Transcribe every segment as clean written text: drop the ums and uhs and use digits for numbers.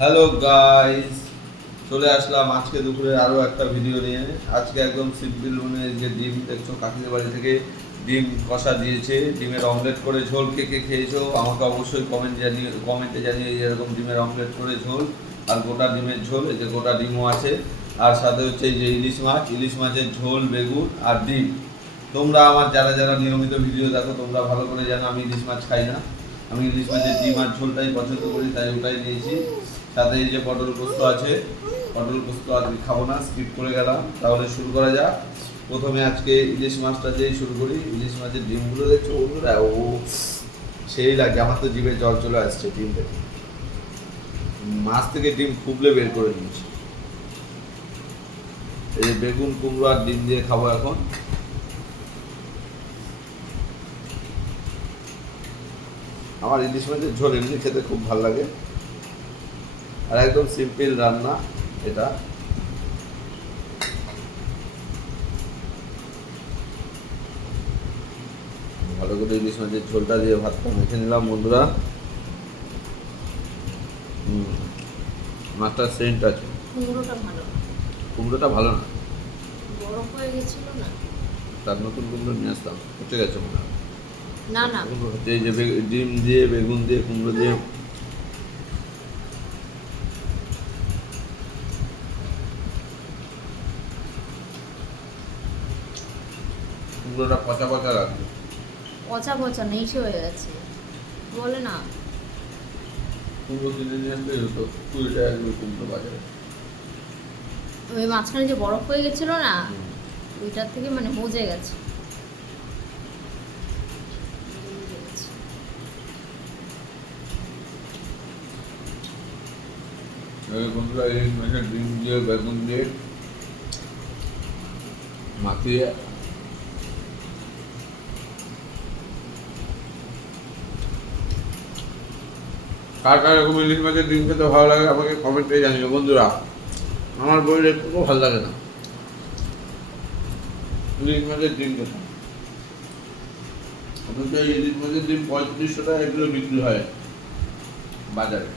Hello guys, চলে আসলাম আজকে দুপুরে আরও একটা ভিডিও নিয়ে। আজকে একদম সিম্পল মানে যে ডিম দেখছো কাকিদের বাড়ি থেকে ডিম কষা দিয়েছে, ডিমের অমলেট করে ঝোল। কে কে খেয়েছো আমাকে অবশ্যই কমেন্টে জানিয়ে এরকম ডিমের অমলেট করে ঝোল আর গোটা ডিমের ঝোল। এই যে গোটা ডিমও আছে, আর সাথে হচ্ছে এই যে ইলিশ মাছের ঝোল, বেগুন আর ডিম। তোমরা আমার যারা যারা নিয়মিত ভিডিও দেখো তোমরা ভালো করে জানো আমি ইলিশ মাছ খাই না, আমি ইলিশ মাছের ডিম আর ঝোলটাই পছন্দ করি, তাই ওটাই নিয়েছি। সাথে এই যে পটল পোস্ত আছে, পটল পোস্ত আজকে খাবো না, স্কিপ করে গেলাম। তাহলে শুরু করা যাক। প্রথমে আজকে ইলিশ মাছটা দিয়েই শুরু করি। ইলিশ মাছের ডিমগুলো দেখছো বন্ধুরা, ও সেই লাগে, আমার তো জিভে জল চলে আসছে ডিম দেখে। মাছ থেকে ডিম খুবলে বের করে নিয়েছি। এই যে বেগুন, কুমড়ো আর ডিম দিয়ে খাবো এখন। আমার ইলিশ মাছের ঝোল এমনি খেতে খুব ভালো লাগে, আর একদম সিম্পল রান্না এটা। ভালো করে ইলিশ মাছের ঝোলটা দিয়ে ভাতটা মেখে নিলাম বন্ধুরা। মাছটার সেন্ট আছে। কুমড়োটা ভালো না, বরফ হয়ে গেছিল না। তার নতুন কুমড়ো নিয়ে আসতাম, পচে গেছে মনে হয়। না না, কুমড়ো হচ্ছে এই যে ডিম দিয়ে, বেগুন দিয়ে, কুমড়ো দিয়ে। কুমড়োটা পচা পচা লাগবে। পচা পচা নেই, সে হয়ে গেছে বলে না। কুমড়ো কিনে নিয়ে আসলে হতো 20 টাকা করে কুমড়ো বাজারে। ওই মাঝখানে যে বরফ হয়ে গেছিল না, ওইটার থেকে মানে মজে গেছে। বন্ধুরা ইলিশ মাছের ডিম দিয়ে, বেগুন দিয়ে মাখিয়ে কার কার এরকম ইলিশ মাছের ডিম খেতে ভালো লাগে আমাকে কমেন্টে জানিও বন্ধুরা। আমার বইয়ের একটু ভালো লাগে না ইলিশ মাছের ডিম খেতে। অথচ এই ইলিশ মাছের ডিম 3500 টাকা এগুলো বিক্রি হয় বাজারে।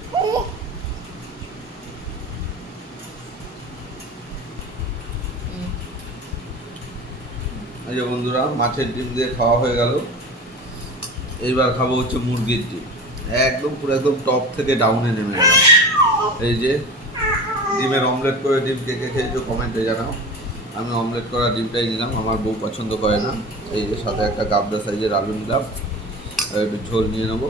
এই যে বন্ধুরা মাছের ডিম দিয়ে খাওয়া হয়ে গেল। এইবার খাবো হচ্ছে মুরগির ডিম। একদম পুরো একদম টপ থেকে ডাউনে নেমে গেলাম। এই যে ডিমের অমলেট করে ডিম কে কে খেয়েছো কমেন্টে জানাও। আমি অমলেট করা ডিমটাই নিলাম, আমার বউ পছন্দ করে না। এই যে সাথে একটা গাবদা সাইজের আলু নিলাম, একটু ঝোল নিয়ে নেবো।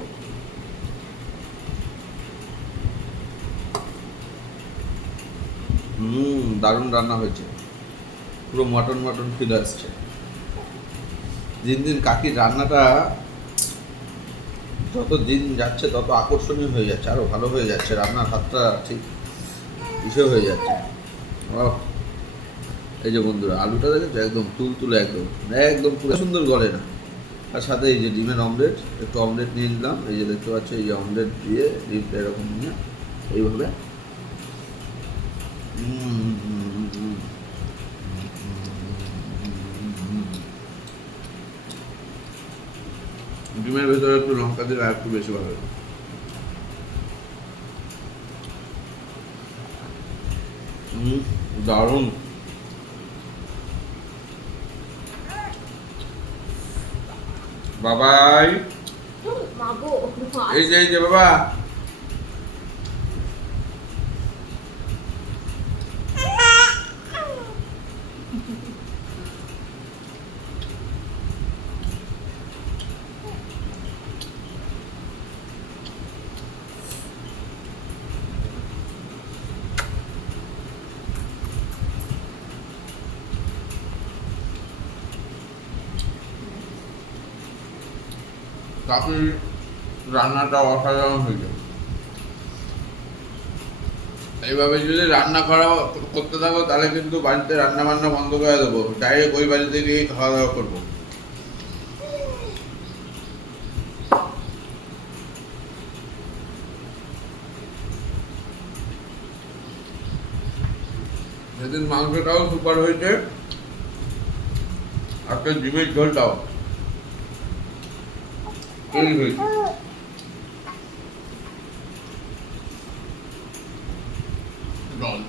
দারুণ রান্না হয়েছে, পুরো মটন মটন ফিল আসছে। দিন দিন কাকির রান্নাটা যত দিন যাচ্ছে তত আকর্ষণীয় হয়ে যাচ্ছে, আরও ভালো হয়ে যাচ্ছে, রান্নার হাতটা ঠিক ইসে হয়ে যাচ্ছে। এই যে বন্ধুরা আলুটা দেখেছো একদম তুলতুলে, একদম একদম পুরো সুন্দর গলে না। আর সাথে এই যে ডিমের অমলেট, একটু অমলেট নিয়ে নিলাম। এই যে দেখতে পাচ্ছ, এই যে অমলেট দিয়ে ডিমটা এরকম নিয়ে এইভাবে ডিমের ভেতরে একটু লঙ্কা দিলে আর একটু বেশি ভালো লাগে। দারুণ। বাবাই, এই যে বাবা, কাকির রান্নাটা অসাধারণ হয়েছে। এইভাবে যদি রান্না করতে থাকো তাহলে কিন্তু বাড়িতে রান্না বান্না বন্ধ করে দেবো, ডাইরেক্ট ওই বাড়িতে গিয়েই খাওয়া দাওয়া করবো। সেদিন মাংসটাও সুপার হয়েছে, আজকে ডিমের ঝোলটাও তৈরি হয়েছে। জল।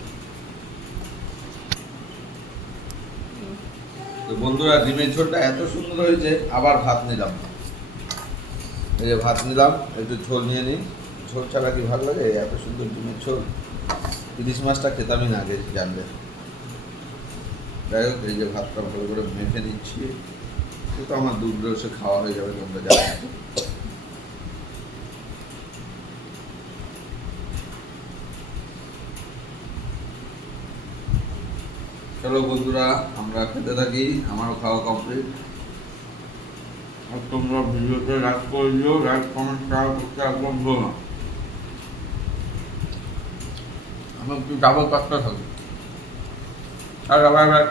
তো বন্ধুরা, ডিমের ঝোলটা এত সুন্দর হয়েছে, আবার ভাত নিলাম। এই যে ভাত নিলাম, একটু ঝোল নিয়ে নিই। ঝোল ছাড়া কি ভালো লাগে? এত সুন্দর ডিমের ঝোল। ইলিশ মাছটা খেতামই না আগে জানলে। যাই হোক, এই যে ভাতটা ভালো করে মেখে নিচ্ছি। তো আমার দুধ রসে খাওয়া হয়ে যাবে, তোমরা জানো। চলো বন্ধুরা, আমরা খেতে থাকি। আমারও খাওয়া কমপ্লিট। আর তোমরা ভিডিওতে লাইক করে দিও, লাইক কমেন্ট শেয়ার করতে একদম ভুলো না। আমি একটু ডাবল কাজটা থাকি। আর বাই বাই।